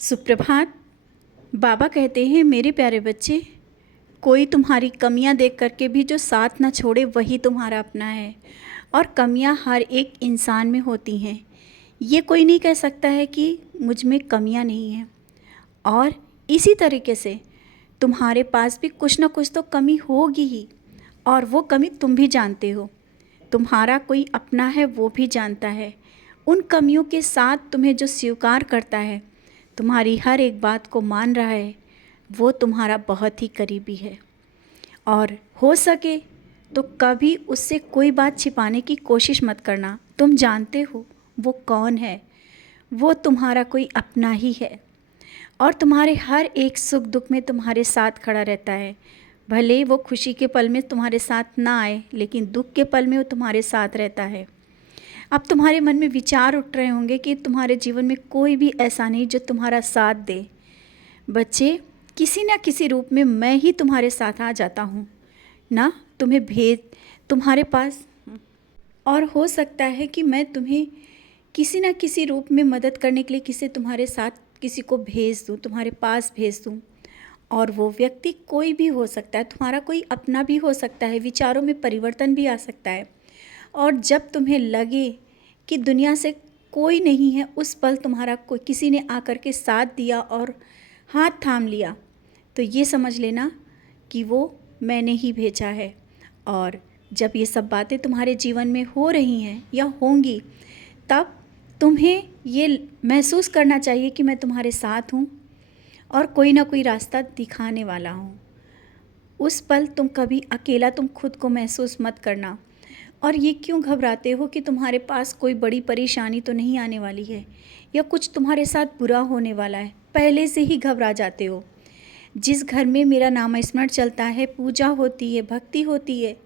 सुप्रभात। बाबा कहते हैं, मेरे प्यारे बच्चे, कोई तुम्हारी कमियां देख करके भी जो साथ ना छोड़े वही तुम्हारा अपना है। और कमियां हर एक इंसान में होती हैं। ये कोई नहीं कह सकता है कि मुझ में कमियां नहीं हैं। और इसी तरीके से तुम्हारे पास भी कुछ ना कुछ तो कमी होगी ही, और वो कमी तुम भी जानते हो। तुम्हारा कोई अपना है, वो भी जानता है। उन कमियों के साथ तुम्हें जो स्वीकार करता है, तुम्हारी हर एक बात को मान रहा है, वो तुम्हारा बहुत ही करीबी है। और हो सके तो कभी उससे कोई बात छिपाने की कोशिश मत करना। तुम जानते हो वो कौन है। वो तुम्हारा कोई अपना ही है, और तुम्हारे हर एक सुख दुख में तुम्हारे साथ खड़ा रहता है। भले वो खुशी के पल में तुम्हारे साथ ना आए, लेकिन दुख के पल में वो तुम्हारे साथ रहता है। अब तुम्हारे मन में विचार उठ रहे होंगे कि तुम्हारे जीवन में कोई भी ऐसा नहीं जो तुम्हारा साथ दे। बच्चे, किसी न किसी रूप में मैं ही तुम्हारे साथ आ जाता हूँ ना। तुम्हें भेद तुम्हारे पास, और हो सकता है कि मैं तुम्हें किसी न किसी रूप में मदद करने के लिए तुम्हारे साथ किसी को भेज दूँ, तुम्हारे पास भेज दूँ। और वो व्यक्ति कोई भी हो सकता है, तुम्हारा कोई अपना भी हो सकता है, विचारों में परिवर्तन भी आ सकता है। और जब तुम्हें लगे कि दुनिया से कोई नहीं है, उस पल तुम्हारा कोई किसी ने आकर के साथ दिया और हाथ थाम लिया, तो ये समझ लेना कि वो मैंने ही भेजा है। और जब ये सब बातें तुम्हारे जीवन में हो रही हैं या होंगी, तब तुम्हें ये महसूस करना चाहिए कि मैं तुम्हारे साथ हूँ और कोई ना कोई रास्ता दिखाने वाला हूँ। उस पल तुम कभी अकेला तुम खुद को महसूस मत करना। और ये क्यों घबराते हो कि तुम्हारे पास कोई बड़ी परेशानी तो नहीं आने वाली है, या कुछ तुम्हारे साथ बुरा होने वाला है, पहले से ही घबरा जाते हो। जिस घर में मेरा नाम स्मरण चलता है, पूजा होती है, भक्ति होती है,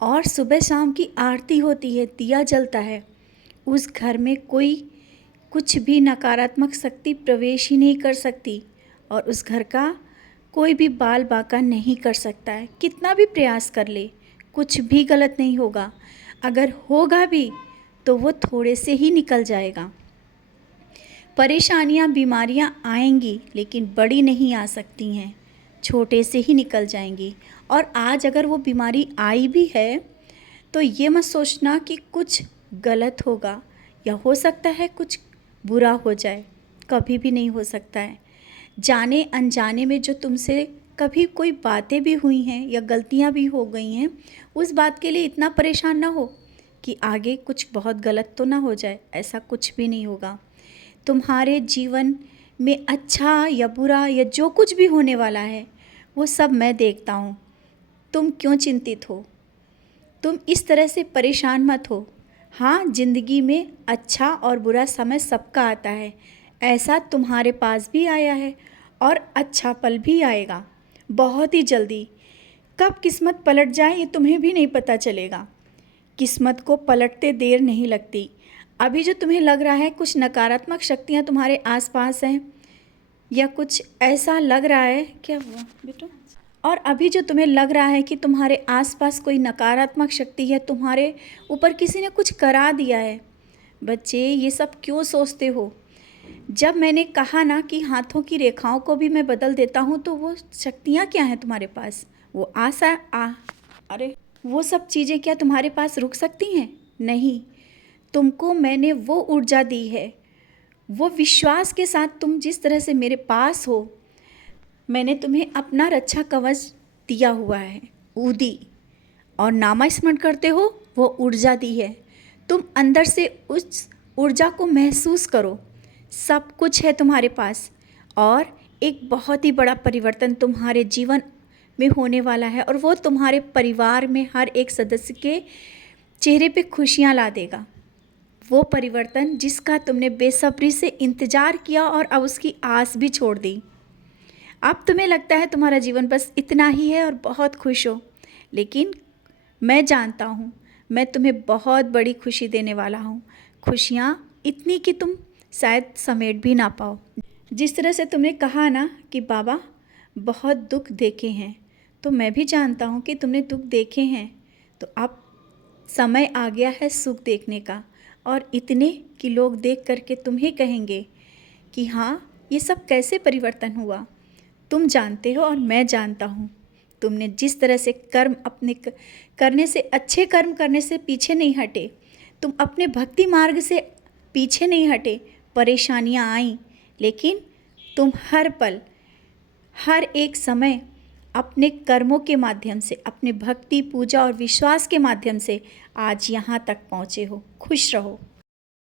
और सुबह शाम की आरती होती है, दिया जलता है, उस घर में कोई कुछ भी नकारात्मक शक्ति प्रवेश ही नहीं कर सकती। और उस घर का कोई भी बाल बाका नहीं कर सकता है। कितना भी प्रयास कर ले, कुछ भी गलत नहीं होगा। अगर होगा भी तो वो थोड़े से ही निकल जाएगा। परेशानियां, बीमारियां आएंगी, लेकिन बड़ी नहीं आ सकती हैं, छोटे से ही निकल जाएंगी। और आज अगर वो बीमारी आई भी है, तो ये मत सोचना कि कुछ गलत होगा या हो सकता है कुछ बुरा हो जाए। कभी भी नहीं हो सकता है। जाने अनजाने में जो तुमसे कभी कोई बातें भी हुई हैं या गलतियां भी हो गई हैं, उस बात के लिए इतना परेशान ना हो कि आगे कुछ बहुत गलत तो ना हो जाए। ऐसा कुछ भी नहीं होगा। तुम्हारे जीवन में अच्छा या बुरा या जो कुछ भी होने वाला है, वो सब मैं देखता हूँ। तुम क्यों चिंतित हो? तुम इस तरह से परेशान मत हो। हाँ, ज़िंदगी में अच्छा और बुरा समय सबका आता है। ऐसा तुम्हारे पास भी आया है, और अच्छा पल भी आएगा बहुत ही जल्दी। कब किस्मत पलट जाए ये तुम्हें भी नहीं पता चलेगा। किस्मत को पलटते देर नहीं लगती। अभी जो तुम्हें लग रहा है कुछ नकारात्मक शक्तियाँ तुम्हारे आसपास हैं, या कुछ ऐसा लग रहा है, क्या हुआ बेटा? और अभी जो तुम्हें लग रहा है कि तुम्हारे आसपास कोई नकारात्मक शक्ति है, तुम्हारे ऊपर किसी ने कुछ करा दिया है, बच्चे ये सब क्यों सोचते हो? जब मैंने कहा ना कि हाथों की रेखाओं को भी मैं बदल देता हूँ, तो वो शक्तियाँ क्या हैं तुम्हारे पास? वो अरे वो सब चीज़ें क्या तुम्हारे पास रुक सकती हैं? नहीं। तुमको मैंने वो ऊर्जा दी है, वो विश्वास के साथ तुम जिस तरह से मेरे पास हो, मैंने तुम्हें अपना रक्षा कवच दिया हुआ है, ऊदी, और नामा स्मरण करते हो, वो ऊर्जा दी है। तुम अंदर से उस ऊर्जा को महसूस करो। सब कुछ है तुम्हारे पास, और एक बहुत ही बड़ा परिवर्तन तुम्हारे जीवन में होने वाला है, और वो तुम्हारे परिवार में हर एक सदस्य के चेहरे पे खुशियाँ ला देगा। वो परिवर्तन जिसका तुमने बेसब्री से इंतज़ार किया और अब उसकी आस भी छोड़ दी। अब तुम्हें लगता है तुम्हारा जीवन बस इतना ही है और बहुत खुश हो, लेकिन मैं जानता हूँ मैं तुम्हें बहुत बड़ी खुशी देने वाला हूँ। खुशियाँ इतनी कि तुम शायद समेट भी ना पाओ। जिस तरह से तुमने कहा ना कि बाबा बहुत दुख देखे हैं, तो मैं भी जानता हूँ कि तुमने दुख देखे हैं। तो अब समय आ गया है सुख देखने का, और इतने कि लोग देख करके तुम्हें कहेंगे कि हाँ, ये सब कैसे परिवर्तन हुआ? तुम जानते हो और मैं जानता हूँ। तुमने जिस तरह से कर्म अपने करने से, अच्छे कर्म करने से पीछे नहीं हटे, तुम अपने भक्ति मार्ग से पीछे नहीं हटे। परेशानियाँ आईं, लेकिन तुम हर पल, हर एक समय अपने कर्मों के माध्यम से, अपने भक्ति, पूजा और विश्वास के माध्यम से आज यहाँ तक पहुँचे हो। खुश रहो।